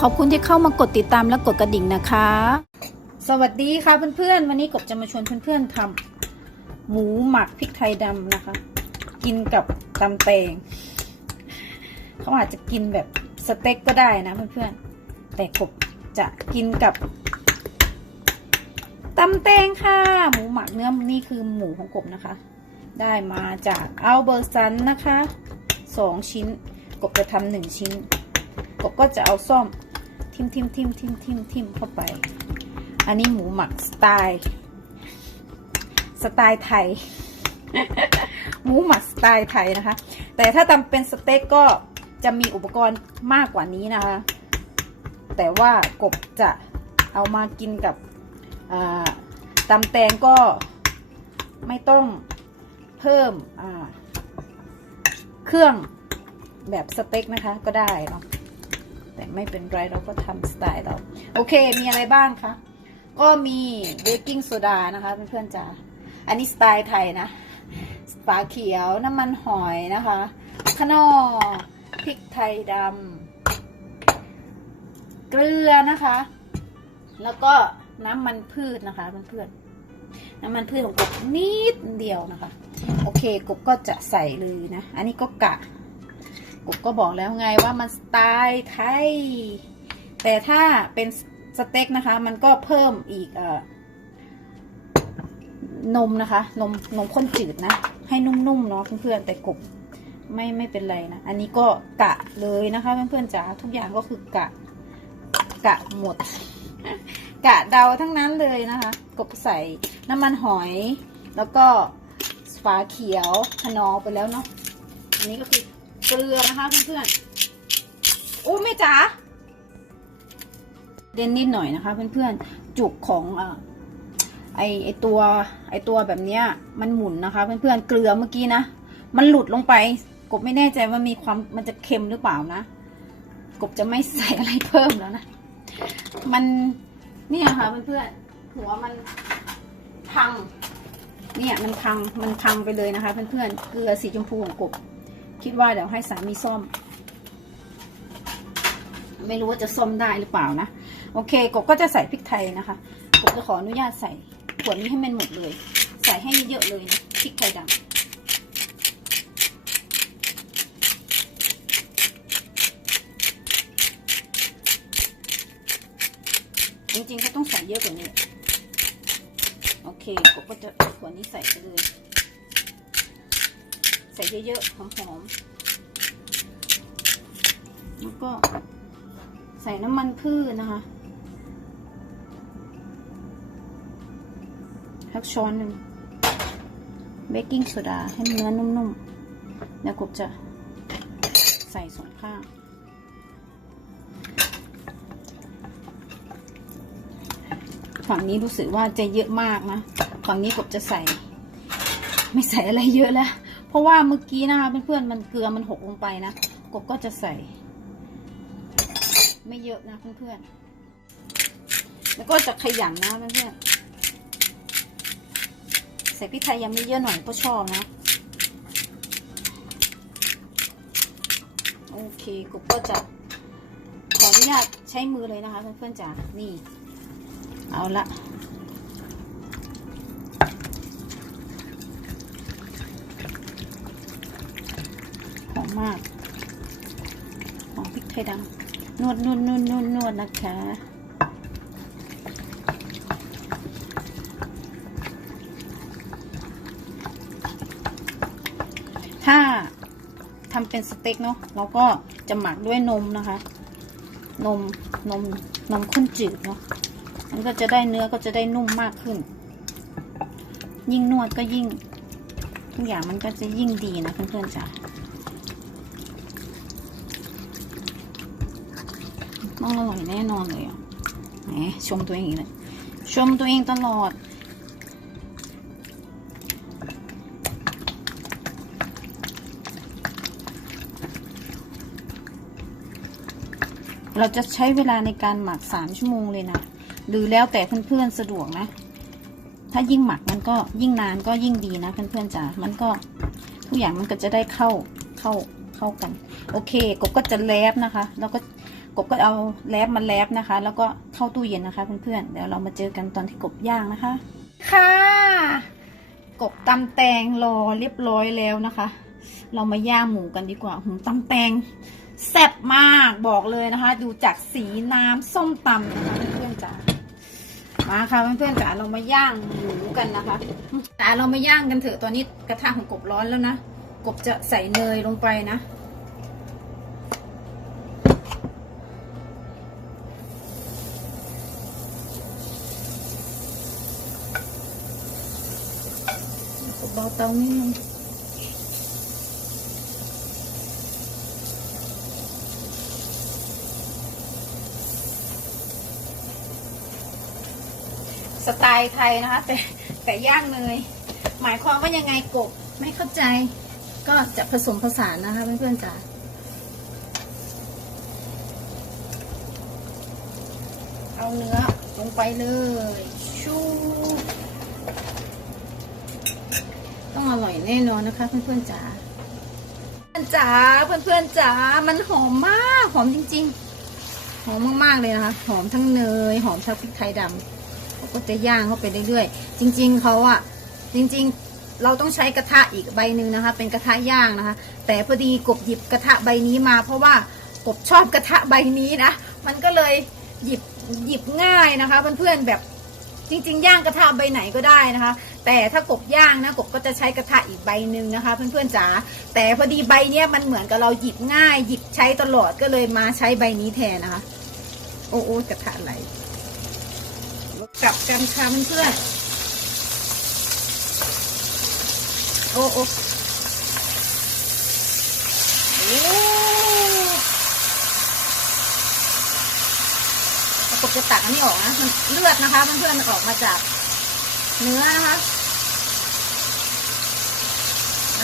ขอบคุณที่เข้ามากดติดตามและกดกระดิ่งนะคะ สวัสดีค่ะเพื่อนๆ วันนี้กบจะมาชวนเพื่อนๆทำหมูหมักพริกไทยดำนะคะ กินกับตำแตงเขาอาจจะกินแบบสเต็กก็ได้นะเพื่อนๆ แต่กบจะกินกับตำแตงค่ะ หมูหมักเนื้อนี่คือหมูของกบนะคะ ได้มาจากอัลเบอร์สันนะคะสองชิ้น กบจะทำหนึ่งชิ้น กบก็จะเอาซ่อมทิมทิมทิมทิมทิมทิมเข้าไป อันนี้หมูหมักสไตล์สไตล์ไทย หมูหมักสไตล์ไทยนะคะ แต่ถ้าทำเป็นสเต็กก็จะมีอุปกรณ์มากกว่านี้นะคะ แต่ว่ากบจะเอามากินกับตำแตงก็ไม่ต้องเพิ่มเครื่องแบบสเต็กนะคะก็ได้เนาะ แต่ไม่เป็นไรเราก็ทำสไตล์เรา โอเค มีอะไรบ้างคะ ก็มีเบกกิ้งโซดานะคะเพื่อนๆจ๋าอันนี้สไตล์ไทยนะฝาเขียวน้ำมันหอยนะคะขนอพริกไทยดำเกลือนะคะ แล้วก็น้ำมันพืชนะคะเพื่อนๆน้ำมันพืชของกบนิดเดียวนะคะ โอเคกบก็จะใส่เลยนะ อันนี้ก็กะ กบก็บอกแล้วไงว่ามันสไตล์ไทย แต่ถ้าเป็นสเต็กนะคะ มันก็เพิ่มอีกเอ่อนมนะคะ นมนมข้นจืดนะ ให้นุ่มๆเนาะเพื่อนๆแต่กบไม่ไม่เป็นไรนะ อันนี้ก็กะเลยนะคะเพื่อนๆจ๋าทุกอย่างก็คือกะกะหมด กะเดาทั้งนั้นเลยนะคะ กบใส่น้ำมันหอย แล้วก็ฝาเขียวขนอไปแล้วเนาะอันนี้ก็คือ เกลือนะคะเพื่อนๆโอ้แม่จ๋าเด่นนิดหน่อยนะคะเพื่อนๆจุกของอไอไอตัวไอตัวแบบเนี้ยมันหมุนนะคะ เพื่อนๆเกลือเมื่อกี้นะมันหลุดลงไปกบไม่แน่ใจว่ามีความมันจะเค็มหรือเปล่านะ กบจะไม่ใส่อะไรเพิ่มแล้วนะ มันเนี่ยค่ะเพื่อนๆหัวมันพัง เนี่ยมันพังมันพังไปเลยนะคะ เพื่อนๆเกลือสีชมพูของกบ คิดว่าเดี๋ยวให้สามีซ่อม ไม่รู้ว่าจะซ่อมได้หรือเปล่านะ โอเคกบก็จะใส่พริกไทยนะคะกบจะขออนุญาตใส่ขวดนี้ให้มันหมดเลย ใส่ให้เยอะเลยนะพริกไทยดำจริงๆก็ต้องใส่เยอะกว่านี้ โอเคกบก็จะขวดนี้ใส่ไปเลย ใส่เยอะๆหอมๆแล้วก็ใส่น้ำมันพืชนะคะสักช้อนหนึ่งเบกกิ้งโซดาให้เนื้อนุ่มๆ แล้วกบจะใส่สองข้างฝั่งนี้รู้สึกว่าจะเยอะมากนะ ฝั่งนี้กบจะใส่ ไม่ใส่อะไรเยอะแล้ว ราะว่าเมื่อกี้นะคะเพื่อนๆมันเกลือมันหกลงไปนะกบก็จะใส่ ไม่เยอะนะเพื่อนๆแล้วก็จะขยันนะเพื่อนๆใส่พริกไทยยังไม่เยอะหน่อยก็ชอบนะโอเคกบก็จะขออนุญาตใช้มือเลยนะคะเพื่อนๆจ๋านี่เอาละ มากหอมพริกไทยดำนวดนวดนวดนวดนวดนะคะถ้าทำเป็นสเต็กเนาะเราก็จะหมักด้วยนมนะคะ นมนมนมข้นจืดเนาะมันก็จะได้เนื้อก็จะได้นุ่มมากขึ้น ยิ่งนวดก็ยิ่งทุกอย่างมันก็จะยิ่งดีนะเพื่อนๆจ้ะ ต้องอร่อยแน่นอนเลยอะแหมชมตัวเองเลยชมตัวเองตลอด เราจะใช้เวลาในการหมักสามชั่วโมงเลยนะ หรือแล้วแต่เพื่อนๆสะดวกนะ ถ้ายิ่งหมักมันก็ยิ่งนานก็ยิ่งดีนะเพื่อนๆจ๋า มันก็ทุกอย่างมันก็จะได้เข้าเข้าเข้ากัน โอเคกบก็จะแลบนะคะ แล้วก็ กบก็เอาแลบมันแลบนะคะ แล้วก็เข้าตู้เย็นนะคะ เพื่อนๆเดี๋ยวเรามาเจอกันตอนที่กบย่างนะคะ ค่ะ กบตำแตงรอเรียบร้อยแล้วนะคะ เรามาย่างหมูกันดีกว่าหูตำแตงแซ่บมากบอกเลยนะคะ ดูจากสีน้ำส้มตำนะคะเพื่อนๆจ๋ามาค่ะเพื่อนๆจ๋าเรามาย่างหมูกันนะคะแต่เรามาย่างกันเถอะตอนนี้กระทะของกบร้อนแล้วนะกบจะใส่เนยลงไปนะ เบาเตานิดนึงสไตล์ไทยนะคะ แต่แต่ย่างเนยหมายความว่ายังไงกบไม่เข้าใจ ก็จะผสมผสานนะคะเพื่อนๆจ๋าเอาเนื้อลงไปเลยชู ต้องอร่อยแน่นอนนะคะ เพื่อนๆจ๋าเพื่อนจ๋าเพื่อนๆจ๋ามันหอมมากหอมจริง ๆ หอมมากๆเลยนะคะ หอมทั้งเนยหอมทั้งพริกไทยดำเขาก็จะย่างเข้าไปเรื่อยๆจริง ๆเขาอะจริง ๆเราต้องใช้กระทะอีกใบหนึ่งนะคะ เป็นกระทะย่างนะคะ แต่พอดีกบหยิบกระทะใบนี้มา เพราะว่ากบชอบกระทะใบนี้นะมันก็เลยหยิบหยิบง่ายนะคะเพื่อนๆแบบจริง ๆ ย่างกระทะใบไหนก็ได้นะคะ แต่ถ้ากบย่างนะกบก็จะใช้กระทะอีกใบหนึ่งนะคะ เพื่อนๆจ๋าแต่พอดีใบเนี้ยมันเหมือนกับเราหยิบง่าย หยิบใช้ตลอดก็เลยมาใช้ใบนี้แทนนะคะ โอ้โอ้กระทะไหลกลับกันค่ะเพื่อนๆโอ้โอ้โอ้กบจะตักอันนี้ออกนะมันเลือดนะคะเพื่อนๆออกมาจากเนื้อนะคะ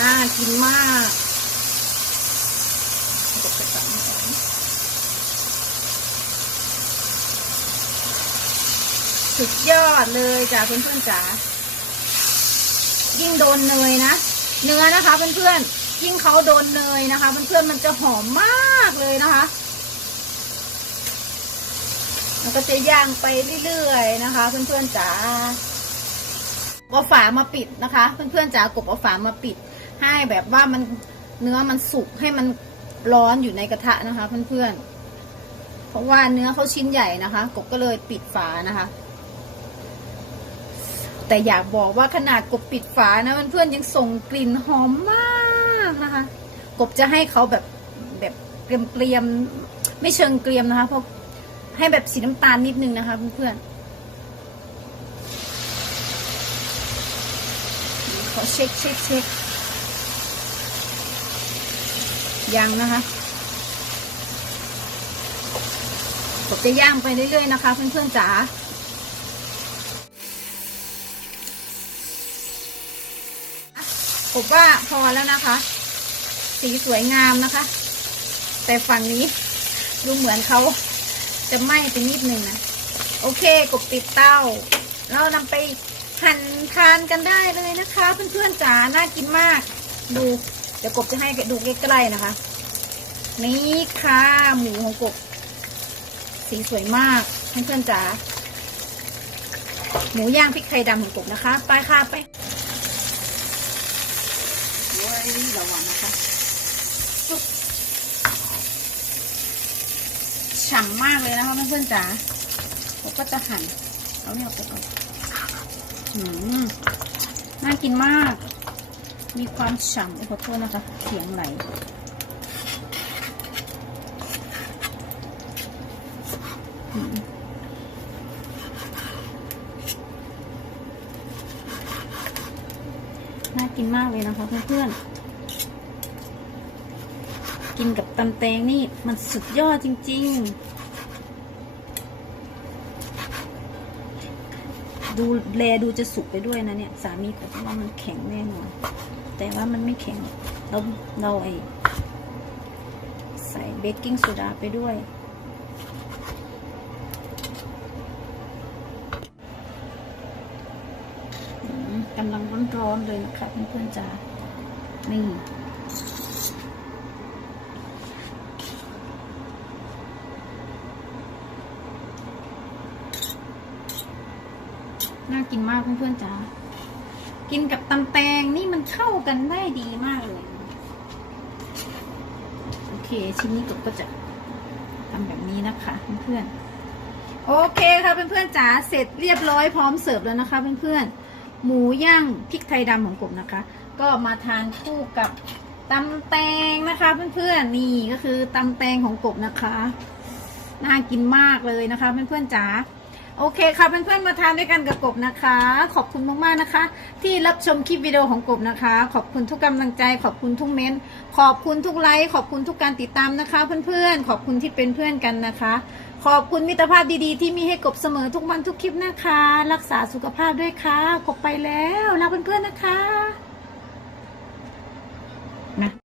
น่ากินมากกดไปตักนี่ก่อนสุดยอดเลยจ้ะเพื่อนๆจ๋ายิ่งโดนเนยนะเนื้อนะคะเพื่อนๆยิ่งเขาโดนเนยนะคะเพื่อนๆมันจะหอมมากเลยนะคะมันก็จะย่างไปเรื่อยๆนะคะ เพื่อนๆจ๋าเอาฝามาปิดนะคะ เพื่อนๆจ๋ากบเอาฝามาปิด ให้แบบว่ามันเนื้อมันสุกให้มันร้อนอยู่ในกระทะนะคะ เพื่อนๆ เพราะว่าเนื้อเขาชิ้นใหญ่นะคะ กบก็เลยปิดฝานะคะ แต่อยากบอกว่าขนาดกบปิดฝานะเพื่อนๆยังส่งกลิ่นหอมมากนะคะ กบจะให้เขาแบบแบบเกรียมๆไม่เชิงเกรียมนะคะ เพราะให้แบบสีน้ำตาลนิดนึงนะคะเพื่อนๆขอเช็คเช็คเช็ค ยังนะคะผมจะย่างไปเรื่อยๆนะคะเพื่อนๆจ๋าผมว่าพอแล้วนะคะ สีสวยงามนะคะ แต่ฝั่งนี้ดูเหมือนเขาจะไหม้ไปนิดนึงนะ โอเคกบปิดเตาเรานำไปหั่นทานกันได้เลยนะคะ เพื่อนๆจ๋าน่ากินมากดู เดี๋ยวกบจะให้ดูใกล้ๆนะคะ นี่ค่ะหมูของกบ สีสวยมากเพื่อนๆจ๋าหมูย่างพริกไทยดำของกบนะคะ ไปค่ะไปโอ้ระวังนะคะจุ๊บฉ่ำมากเลยนะคะเพื่อนๆจ๋าผมก็จะหั่นเอาเนี่ยไปก่อนอืมน่ากินมาก มีความฉ่ำขอโทษนะคะเสียงไหลน่ากินมากเลยนะคะเพื่อนๆ กินกับตำแตงนี่มันสุดยอดจริง ๆ ดูแลดูจะสุกไปด้วยนะเนี่ยสามีผมว่ามันแข็งแน่นอนแต่ว่ามันไม่แข็งเราเราไอใส่เบกกิ้งโซดาไปด้วย กำลังร้อนๆเลยนะคะเพื่อนๆจ๋านี่ กินมากเพื่อนๆจ๋ากินกับตำแตงนี่มันเข้ากันได้ดีมากเลย โอเค ชิ้นนี้กบก็จะทำแบบนี้นะคะเพื่อนๆโอเคค่ะเพื่อนๆจ๋าเสร็จเรียบร้อยพร้อมเสิร์ฟแล้วนะคะเพื่อนๆหมูย่างพริกไทยดำของกบนะคะ ก็มาทานคู่กับตำแตงนะคะเพื่อนๆนี่ก็คือตำแตงของกบนะคะ น่ากินมากเลยนะคะเพื่อนๆจ๋า โอเคค่ะเพื่อนๆมาทานด้วยกันกับกบนะคะ ขอบคุณมากๆนะคะ ที่รับชมคลิปวิดีโอของกบนะคะ ขอบคุณทุกกำลังใจ ขอบคุณทุกเม้นต์ขอบคุณทุกไลค์ขอบคุณทุกการติดตามนะคะ เพื่อนๆ ขอบคุณที่เป็นเพื่อนกันนะคะ ขอบคุณมิตรภาพดีๆ ที่มีให้กบเสมอทุกวันทุกคลิปนะคะ รักษาสุขภาพด้วยค่ะกบไปแล้วลาเพื่อนๆนะคะ